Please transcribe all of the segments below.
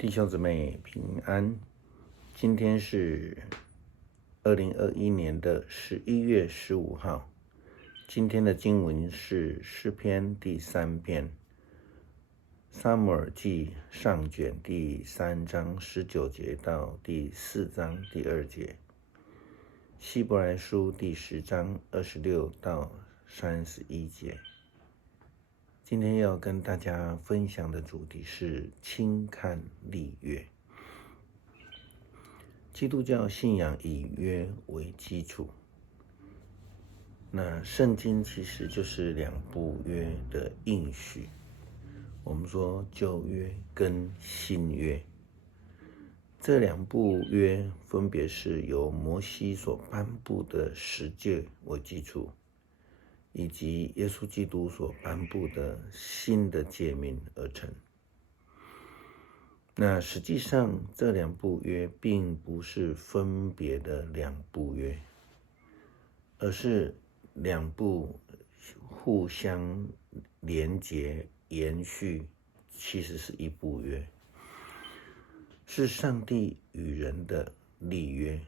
弟兄姊妹平安，今天是2021年的11月15号。今天的经文是诗篇第3篇，撒母耳记上卷第3章19节到第4章第2节，希伯来书第10章26到31节。今天要跟大家分享的主题是轻看立约。基督教信仰以约为基础，那圣经其实就是2部约的应许。我们说旧约跟新约，这2部约分别是由摩西所颁布的10诫为基础，以及耶稣基督所颁布的新的诫命而成。那实际上这2部约并不是分别的2部约，而是2部互相连结延续，其实是1部约，是上帝与人的立约。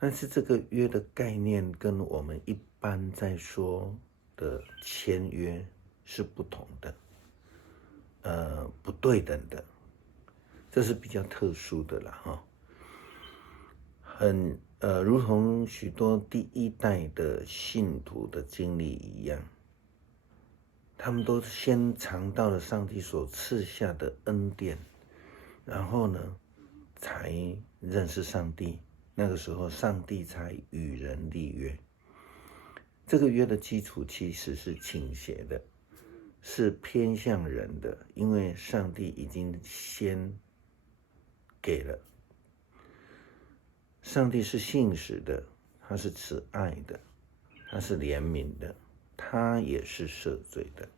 但是这个约的概念跟我们一般在说的签约是不同的，不对等的，这是比较特殊的啦哈。如同许多第一代的信徒的经历一样，他们都先尝到了上帝所赐下的恩典，然后呢，才认识上帝。那个时候，上帝才与人立约。这个约的基础其实是倾斜的，是偏向人的，因为上帝已经先给了。上帝是信实的，他是慈爱的，他是怜悯的，他也是赦罪的。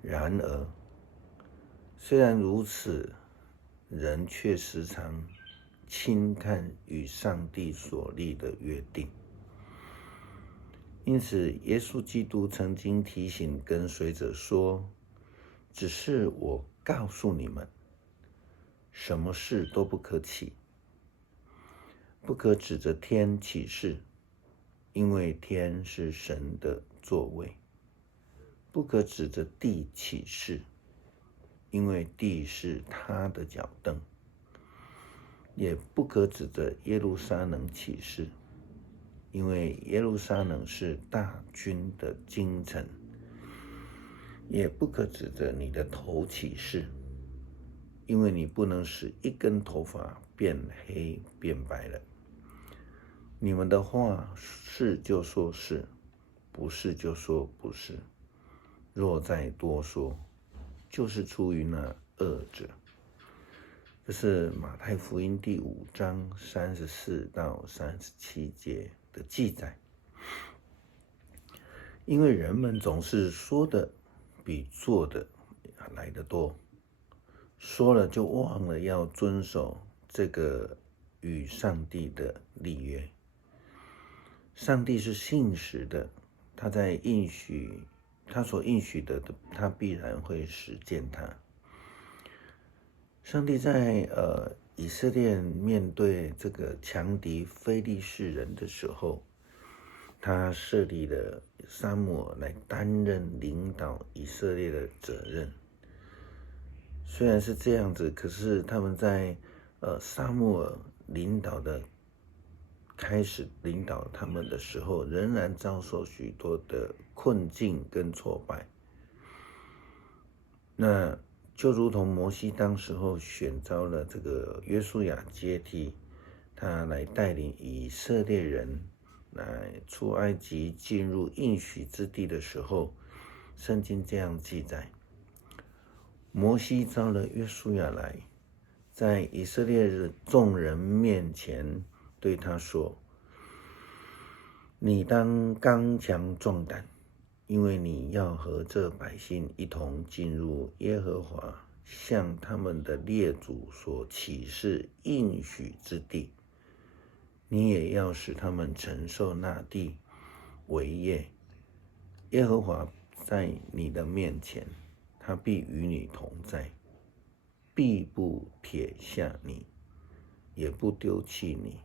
然而，虽然如此，人却时常轻看与上帝所立的约定。因此，耶稣基督曾经提醒跟随者说：“只是我告诉你们，什么事都不可起，不可指着天起誓，因为天是神的座位；不可指着地起誓，因为地是他的脚凳；也不可指着耶路撒冷起誓，因为耶路撒冷是大军的京城；也不可指着你的头起誓，因为你不能使一根头发变黑变白了。你们的话是就说是，不是就说不是。若再多说，就是出于那恶者。”这是马太福音第5章34到37节的记载。因为人们总是说的比做的来得多，说了就忘了要遵守这个与上帝的立约。上帝是信实的，他所应许的，他必然会实践它。上帝在以色列面对这个强敌非利士人的时候，他设立了撒母耳来担任领导以色列的责任。虽然是这样子，可是他们在撒母耳开始领导他们的时候，仍然遭受许多的困境跟挫败。那就如同摩西当时候选召了这个约书亚接替他来带领以色列人来出埃及进入应许之地的时候，圣经这样记载：摩西召了约书亚来，在以色列众人面前对他说：“你当刚强壮胆，因为你要和这百姓一同进入耶和华向他们的列祖所起誓应许之地，你也要使他们承受那地为业。耶和华在你的面前，他必与你同在，必不撇下你，也不丢弃你。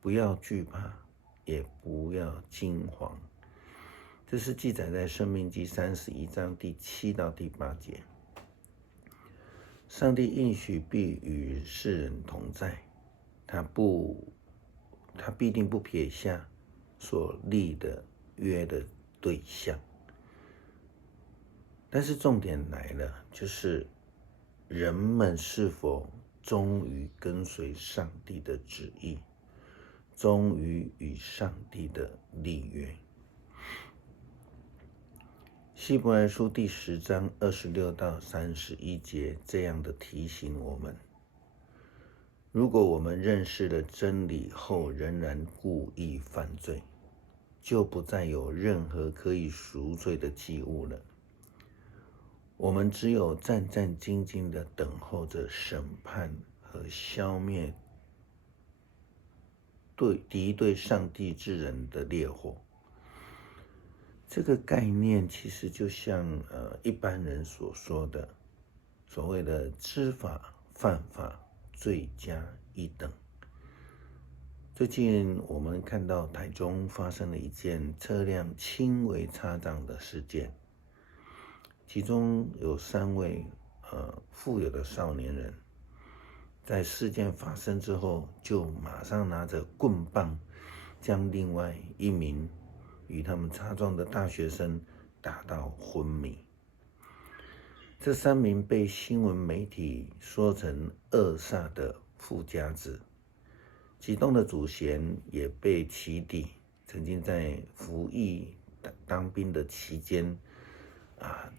不要惧怕，也不要惊慌。这是记载在申命记31章第7到第8节。上帝应许必与世人同在，他必定不撇下所立的约的对象。但是重点来了，就是人们是否忠于跟随上帝的旨意，忠于与上帝的立约。希伯来书第10章26到31节这样的提醒我们：如果我们认识了真理后仍然故意犯罪，就不再有任何可以赎罪的祭物了。我们只有战战兢兢地等候着审判和消灭敌对上帝之人的烈火。这个概念其实就像一般人所说的所谓的知法犯法，罪加一等。最近我们看到台中发生了一件车辆轻微擦撞的事件，其中有3位富有的少年人，在事件发生之后，就马上拿着棍棒将另外一名与他们擦撞的大学生打到昏迷。这3名被新闻媒体说成恶煞的富家子，其中的祖先也被起底，曾经在服役当兵的期间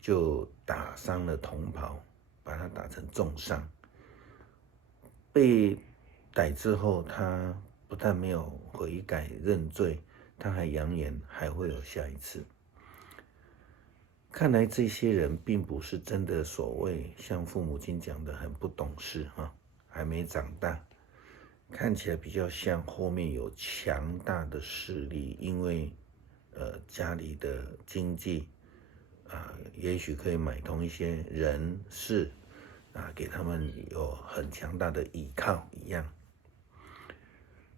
就打伤了同袍，把他打成重伤。被逮之后，他不但没有悔改认罪，他还扬言还会有下一次。看来这些人并不是真的所谓像父母亲讲的很不懂事还没长大，看起来比较像后面有强大的势力，因为家里的经济也许可以买通一些人事给他们有很强大的依靠一样。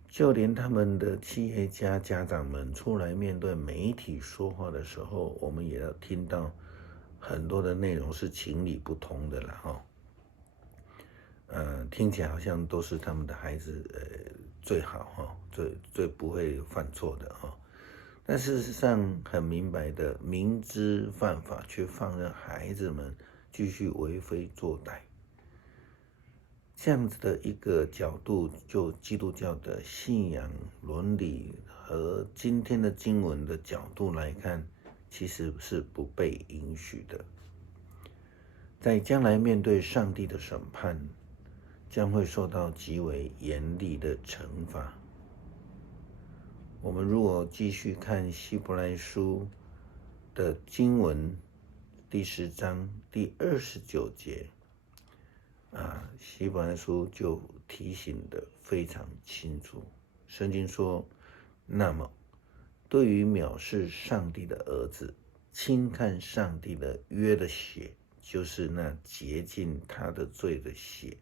就连他们的企业家家长们出来面对媒体说话的时候，我们也要听到很多的内容是情理不通的啦听起来好像都是他们的孩子最好最不会犯错的但事实上很明白的，明知犯法却放任孩子们继续为非作歹，这样子的一个角度，就基督教的信仰伦理和今天的经文的角度来看，其实是不被允许的。在将来面对上帝的审判，将会受到极为严厉的惩罚。我们如果继续看希伯来书的经文第10章第29节希伯来书就提醒得非常清楚。圣经说，那么对于藐视上帝的儿子，轻看上帝的约的血，就是那洁净他的罪的血，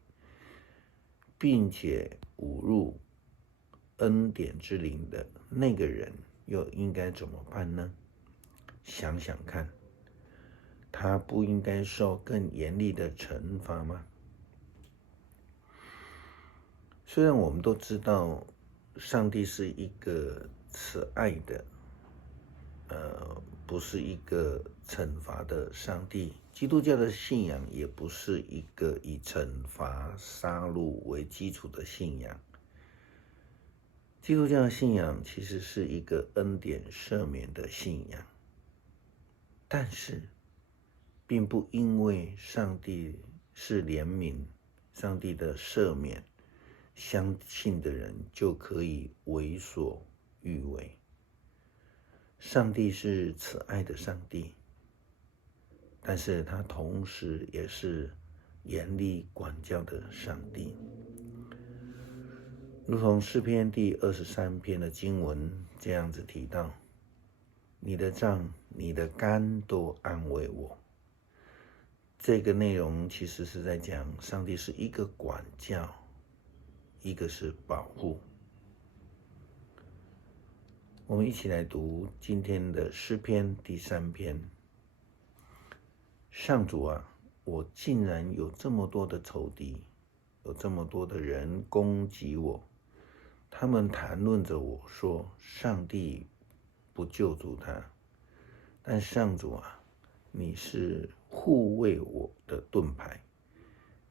并且侮辱恩典之灵的那个人，又应该怎么办呢？想想看，他不应该受更严厉的惩罚吗？虽然我们都知道上帝是一个慈爱的不是一个惩罚的上帝，基督教的信仰也不是一个以惩罚杀戮为基础的信仰。基督教的信仰其实是一个恩典赦免的信仰，但是并不因为上帝是怜悯，上帝的赦免，相信的人就可以为所欲为。上帝是慈爱的上帝，但是他同时也是严厉管教的上帝。如同诗篇第23篇的经文这样子提到，你的杖你的竿都安慰我。这个内容其实是在讲，上帝是一个管教，一个是保护。我们一起来读今天的诗篇第3篇。上主啊，我竟然有这么多的仇敌，有这么多的人攻击我，他们谈论着我说，上帝不救助他。但上主啊，你是护卫我的盾牌，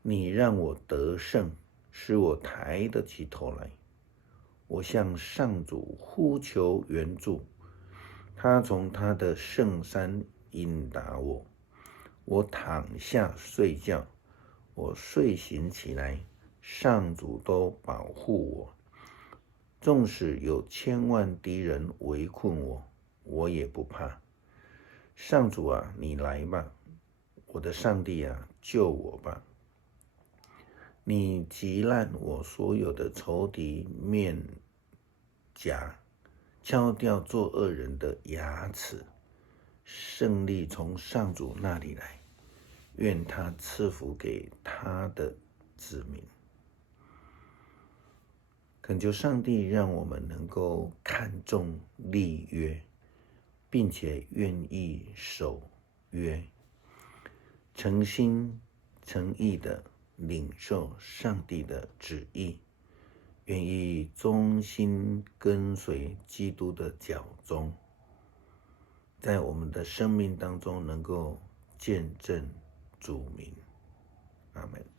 你让我得胜，使我抬得起头来。我向上主呼求援助，他从他的圣山引导我。我躺下睡觉，我睡醒起来，上主都保护我。纵使有千万敌人围困我，我也不怕。上主啊，你来吧，我的上帝啊，救我吧。你击烂我所有的仇敌面颊，敲掉作恶人的牙齿。胜利从上主那里来，愿他赐福给他的子民。恳求上帝让我们能够看重立约，并且愿意守约，诚心诚意的领受上帝的旨意，愿意忠心跟随基督的脚踪，在我们的生命当中能够见证主名。阿们。